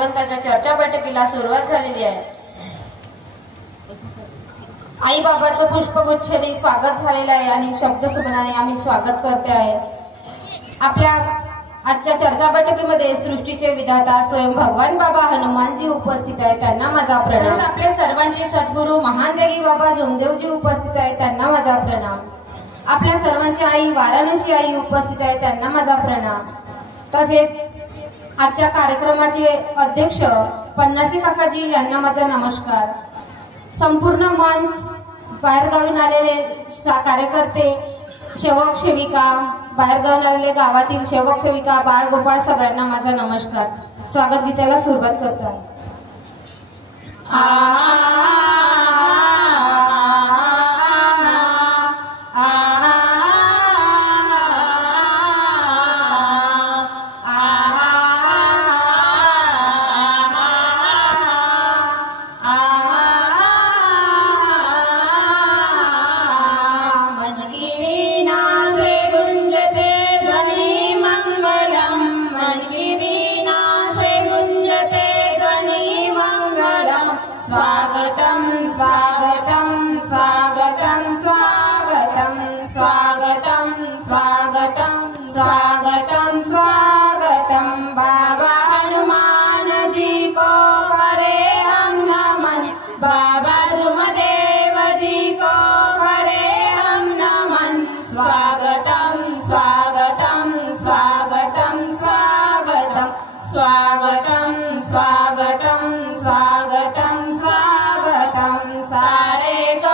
भगवंताच्या चर्चा बैठकीला सुरुवात झालेली आहे. आई बाबाचं पुष्पगुच्छाने स्वागत झालेलं आहे आणि शब्दसुमनाने आम्ही स्वागत करते आहे. आपल्या आजच्या चर्चा बैठकीमध्ये सृष्टीचे विधाता स्वयं भगवान बाबा हनुमानजी उपस्थित आहे, त्यांना माझा प्रणाम. आपल्या सर्वांचे सद्गुरू महान देवी बाबा जोमदेवजी उपस्थित आहे, त्यांना माझा प्रणाम. आपल्या सर्वांची आई वाराणसी आई उपस्थित आहे, त्यांना माझा प्रणाम. तसेच आजच्या कार्यक्रमाचे अध्यक्ष पन्नासी काकाजी यांना माझा नमस्कार. संपूर्ण मंच, बाहेरगावीन आलेले कार्यकर्ते, सेवक सेविका, बाहेरगावून आलेले गावातील सेवक सेविका, बाळ गोपाळ सगळ्यांना माझा नमस्कार. स्वागत गीताला सुरुवात करतो आहे. स्वागतम स्वागतम बाबा हनुमान जी को करे हम नमन, बाबा जुमदेव जी को करे हम नमन. स्वागतम स्वागतम स्वागतम स्वागतम स्वागतम स्वागतम स्वागतम स्वागतम. सारे ग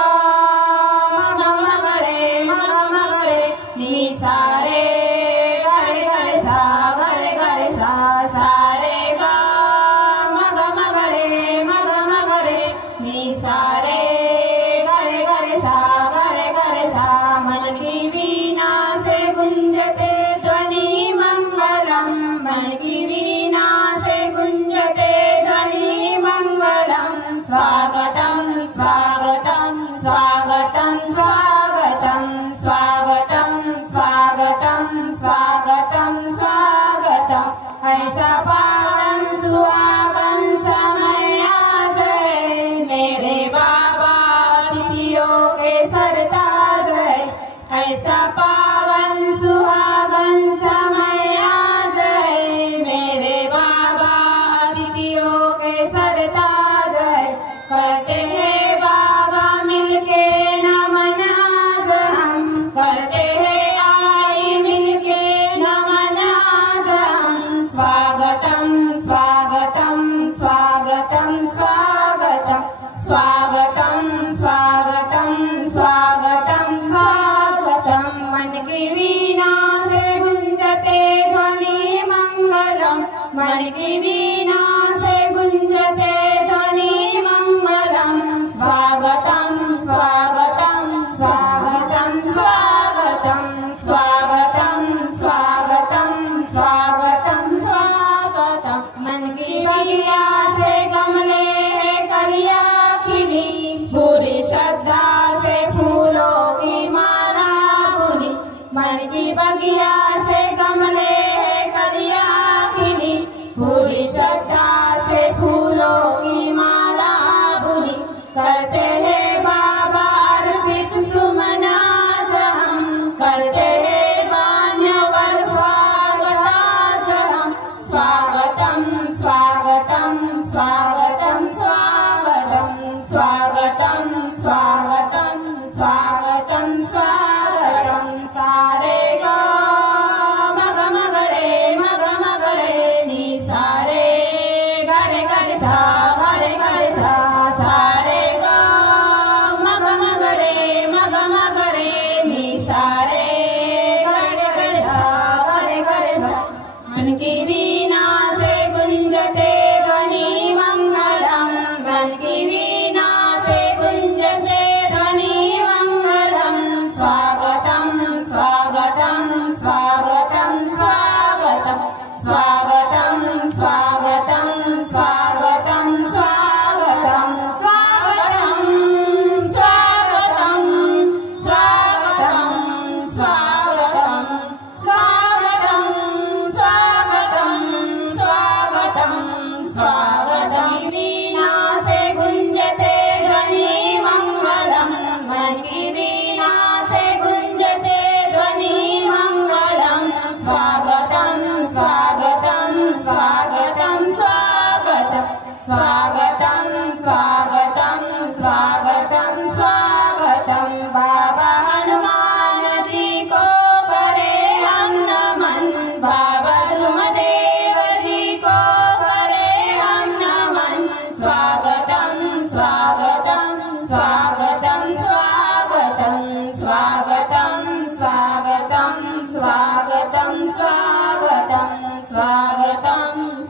मग मगरे मग मगरे नि सारे स्वागतम स्वागतम स्वागतम स्वागतम स्वागतम स्वागतम स्वागतम स्वागतम. ऐसा पावन सुहागन समय आज है, मेरे बाबा अतिथियों के सरताज है. ऐसा पावन सुहागन समय आज है, मेरे बाबा अतिथियों के सरताज है. करते हैं बाबा मिलके नमन आज हम, करते हैं आई मिलके नमन आज हम. स्वागतम स्वागतम स्वागतम स्वागतम स्वागतम स्वागतम स्वागतम स्वागतम. मन की वीणा से गुंजते ध्वनि मंगलम, मन की वीणा से गुंजते ध्वनि मंगलम. स्वागतम स्वागतम स्वागतम स्वागतम स्वागतम स्वागतम स्वागतम स्वागतम. मन की बगिया से गमले कलिया खिली, पूरी श्रद्धा से फूलों की माला बुनी. मन की बगिया से गमले कलिया खिली, पूरी श्रद्धा से फूलों की माला बुनी. करते हैं बाबा अर्पित सुमन आज हम, करते हैं मान्यवर स्वागत आज हम. स्वागतम स्वागतम स्वागतम स्वागतम स्वागतम स्वागतम स्वागतम स्वागतम. सारे ग मग मगरे मग मगरे नि सारे स्वागतं वीणा से गुंजते ध्वनि मंगलम मन की वीणा से गुंजते ध्वनि मंगलम स्वागतं स्वागतं स्वागतं स्वागतं स्वागतं स्वागतं स्वागतं स्वागतं बाबा हनुमान जी को करे हम नमन बाबा धूमदेव जी को करे हम नमन स्वागतं स्वागतं स्वागतं स्वागतं स्वागतं स्वागतं स्वागतं स्वागतं स्वागतं स्वागतं